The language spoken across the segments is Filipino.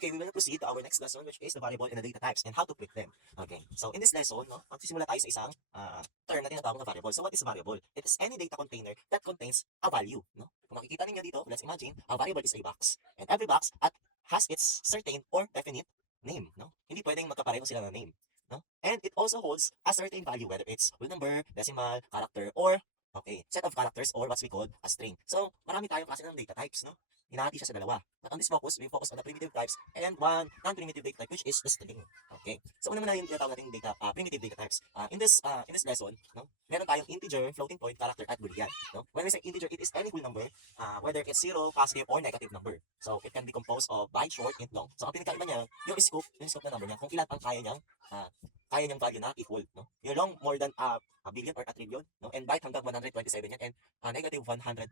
Okay, we will proceed to our next lesson, which is the variable and the data types and how to print them. Okay, so in this lesson, no, magsisimula tayo sa isang term na tinatawag na variable. So what is a variable? It is any data container that contains a value. No? Kung makikita ninyo dito, let's imagine, a variable is a box. And every box has its certain or definite name. No? Hindi pwedeng magkapareho sila ng name. No? And it also holds a certain value, whether it's whole number, decimal, character, or set of characters or what we call a string. So, marami tayong klase ng data types, no? Hinahati siya sa dalawa. But on this focus, we focus on the primitive types and one non-primitive data type, which is the string. Okay. So, una muna yung tinatawag natin primitive data types. In this lesson, no, meron tayong integer, floating point, character, at boolean. No? When we say integer, it is any whole number, whether it's zero, positive, or negative number. So, it can be composed of byte, short, int, long. So, ang pinagkaiba niya, yung scope na number niya, kung ilan ang kaya niyang value na equal, no? Yung long more than a billion or a trillion, no? And byte hanggang 127 yan, and negative 127.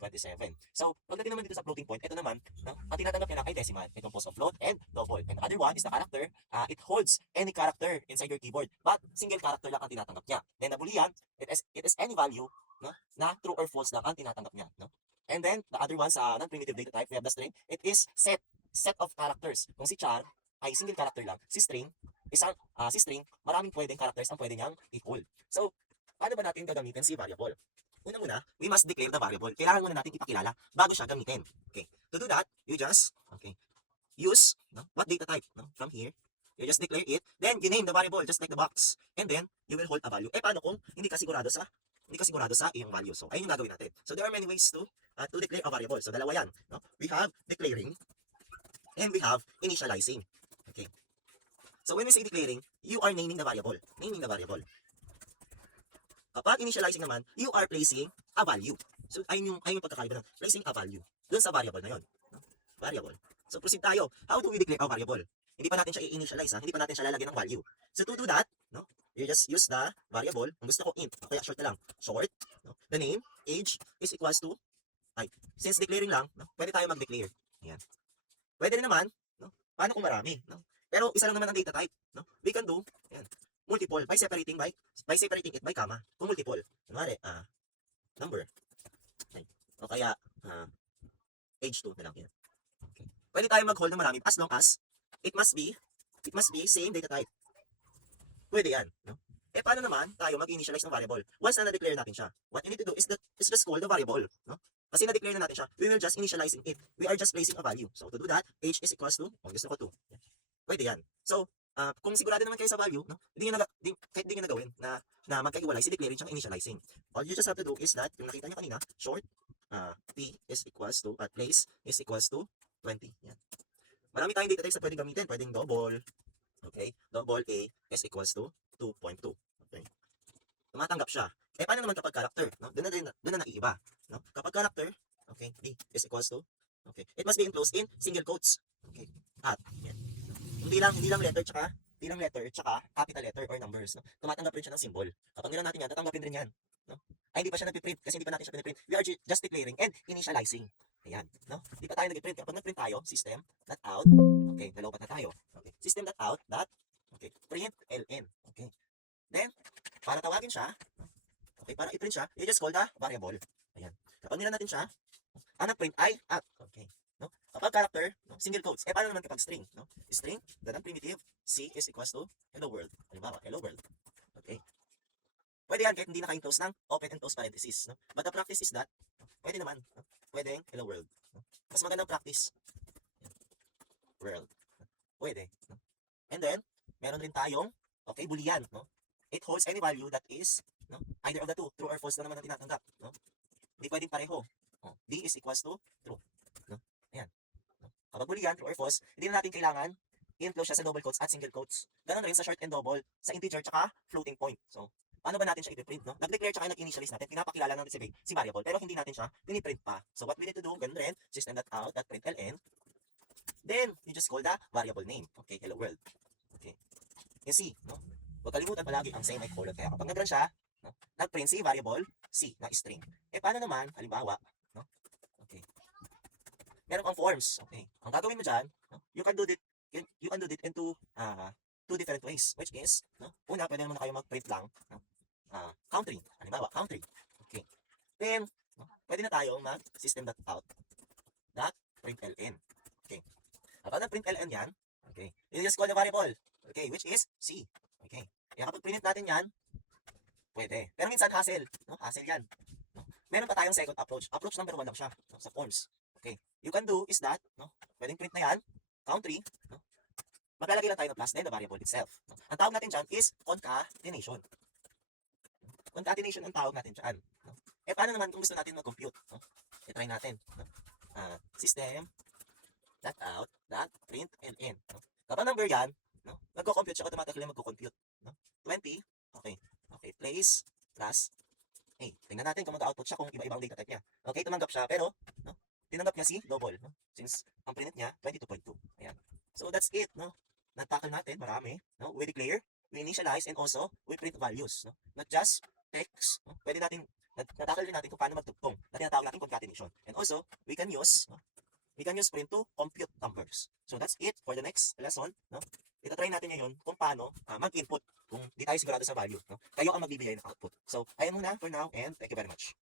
So, pagdating naman dito sa floating point, ito naman, no? Ang tinatanggap niya ay decimal. It composed of float and double. And the other one is the character. It holds any character inside your keyboard, but single character lang ang tinatanggap niya. Then the boolean, it is any value, no? Na true or false lang ang tinatanggap niya, no? And then the other one sa non-primitive data type, we have the string. It is set of characters. Kung si char ay single character lang, si string maraming pwedeng characters ang pwede niyang i-hold. So, paano ba natin gagamitin si variable? Una-muna, we must declare the variable. Kailangan muna natin ipakilala bago siya gamitin. Okay. To do that, you just use what data type, no? From here, you just declare it, then you name the variable just like the box, and then you will hold a value. Paano kung hindi ka sigurado sa iyong value? So, ayun yung gagawin natin. So, there are many ways to declare a variable. So, dalawa yan, no? We have declaring and we have initializing. Okay. So when we say declaring, you are naming the variable. Kapag initializing naman, you are placing a value. So ayun yung pagkakaiba ng placing a value dun sa variable na yon. No? Variable. So proceed tayo. How do we declare a variable? Hindi pa natin siya i-initialize, hindi pa natin siya lalagyan ng value. So to do that, no, you just use the variable. Kung gusto ko int, kaya short na lang. Short. No? The name, age is equals to, since declaring lang, no, pwede tayo mag-declare. Ayan. Pwede rin naman, no? Paano kung marami, no? Pero isa lang naman ang data type, no? We can do, ayan, multiple by separating it by comma. Kung multiple, kunwari, number, okay. O kaya, age 2 na lang yan. Okay. Pwede tayo mag-hold ng marami as long as it must be same data type. Pwede yan, no? Paano naman tayo mag-initialize ng variable? Once na na-declare natin siya, what you need to do is just call the variable, no? Kasi na-declare na natin siya, we will just initializing it. We are just placing a value. So to do that, age is equals to, gusto ko 2. Pwede yan. So, kung sigurado naman kayo sa value, no, kahit hindi nyo nagawin na magkaiwalay, si declaring siyang initializing. All you just have to do is that, yung nakita nyo kanina, short, p is equals to, place is equals to 20. Yan. Marami tayong data types na pwedeng gamitin. Pwedeng double, okay, double a is equals to 2.2. Okay. Tumatanggap siya. Paano naman kapag character? No? Doon na naiiba. No? Kapag character, okay, b is equals to, okay, it must be enclosed in single quotes. Okay, at, yan. Hindi lang letter tsaka capital letter or numbers, no? Tumatanggap rin siya ng symbol. Kapag nilang natin yan, tatanggapin rin yan, no? Ay, hindi pa siya nagpiprint kasi hindi pa natin siya piniprint. We are just declaring and initializing. Ayan, no? Hindi pa tayo nagpiprint. Kapag nagprint tayo, system.out, okay, nalopat na tayo. Okay, system.out, okay, print ln. Okay. Then, para tawagin siya, okay, para i-print siya, you just call the variable. Ayan. Kapag nila natin siya, ang nag-print ay at. Okay. No? Kapag character, no, single quotes. Paano naman kapag string? No? String, the primitive, c is equals to hello world. Halimbawa, hello world. Okay. Pwede yan kahit hindi naka-enclose ng open and close parenthesis. No? But the practice is that, pwede naman, no? Pwedeng hello world. No? Mas magandang practice. World. Pwede. No? And then, meron rin tayong, okay, boolean. No? It holds any value that is, no, either of the two, true or false na naman ang tinatanggap. No? Hindi pwedeng pareho. D is equals to true. No? Ayan. No? Kapag boolean, true or false, hindi na natin kailangan i-enclose siya sa double quotes at single quotes. Ganun rin sa short and double, sa integer tsaka floating point. So, paano ba natin siya i-print? No? Nag-declare tsaka nag-initialize natin, pinapakilala natin si variable, pero hindi natin siya piniprint pa. So, what we need to do, ganun rin, system.out.println, then, you just call the variable name. Okay, hello world. Okay. You see, no? Huwag kalimutan palagi ang semicolon. Kaya kapag nag-run siya, no, nag-print si variable C na string. Paano naman, halimbawa, no? Okay. Meron kang forms. Okay. Ang gagawin mo dyan, no, you can do it into two different ways, which is, no, una, pwede naman na kayo mag-print lang, no, country. Halimbawa, country. Okay. Then, no, pwede na tayo mag-system.out.println. Okay. Kapag nag-println yan, Okay. You just call the variable. Okay, which is C. Okay. Kaya kapag print natin yan, pwede. Pero minsan hassle. No? Hassle yan. No? Meron pa tayong second approach. Approach number 1 lang siya. No? Sa forms. Okay. You can do is that, no? Pwedeng print na yan. Count 3. No? Maglalagay lang tayo ng plus then the variable itself. No? Ang tawag natin dyan is concatenation. Concatenation ang tawag natin dyan. No? Eh, paano naman kung gusto natin mag-compute? No? I-try natin. No? System out print ln. No? Kapag number yan, no? Nagko-compute siya, automatically magko-compute. No? 20. Okay. Okay. Place plus A. Tingnan natin kung mag-output siya kung iba-ibang data type niya. Okay, tumanggap siya, pero no? Tinanggap niya si double. No? Since ang print niya, 22.2. Ayan. So that's it. No? Natackle natin, marami. No? We declare, we initialize, and also, we print values. No? Not just text. No? Pwede natin, natackle din natin kung paano magtugtong. Na tinatawag natin concatenation. And also, we can use print to compute numbers. So that's it for the next lesson. No? Ito-try natin ngayon kung paano mag-input kung di tayo sigurado sa value. No? Kayo ang magbibigay ng output. So, ayan muna for now and thank you very much.